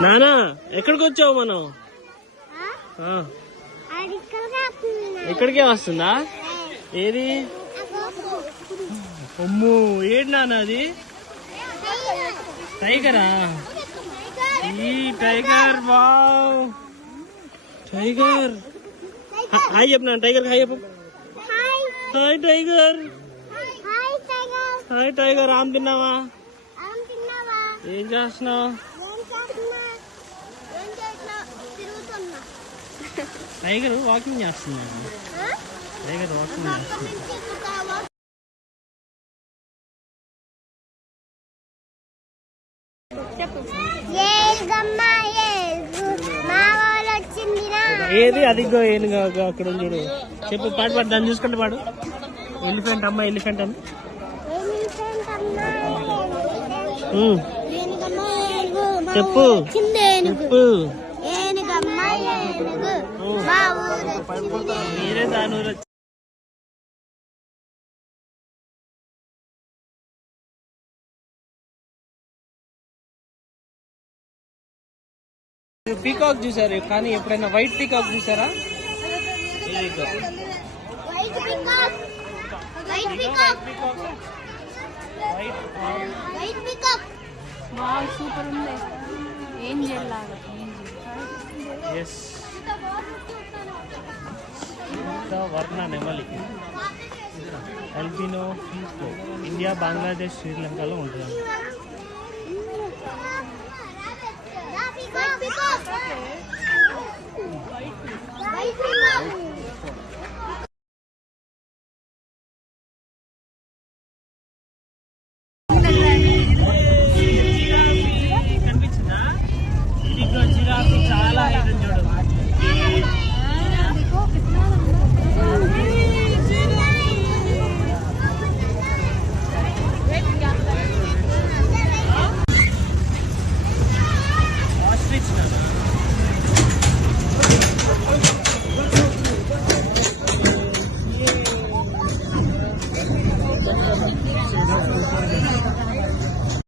నానా ఎక్కడికి వచ్చావు మనం? ఇక్కడికే వస్తుందా? ఏది? అమ్మో ఏంటి నాన్న అది? టైగరా? ఈ టైగర్ వావ్ టైగర్. హాయ్ చెప్పు టైగర్. హాయ్ చెప్పు. Hi tiger. Hi tiger. ఆమె తిన్నావా? ఏం చేస్తున్నావు? టైగర్ వాకింగ్ చేస్తున్నాడు. టైగర్ వాకింగ్ చేస్తున్నాడు. ఏది అదిగో ఏనుగా అక్కడ ఉంది. చెప్పు పాడు పాడు. దాన్ని చూసుకుంటే పాడు. ఎలిఫెంట్ అమ్మ ఎలిఫెంట్ అని. చెప్పు చెప్పు. మీరే దాని ఊరు. పీకాక్ చూసారు కానీ ఎప్పుడైనా వైట్ పీకాక్ చూసారా? సూపర్ ఉంది. ఏంజెల్ లాగా. వర్ణ నెమలి అల్బినో ఇండియా, బంగ్లాదేశ్, శ్రీలంకలో ఉంటుంది.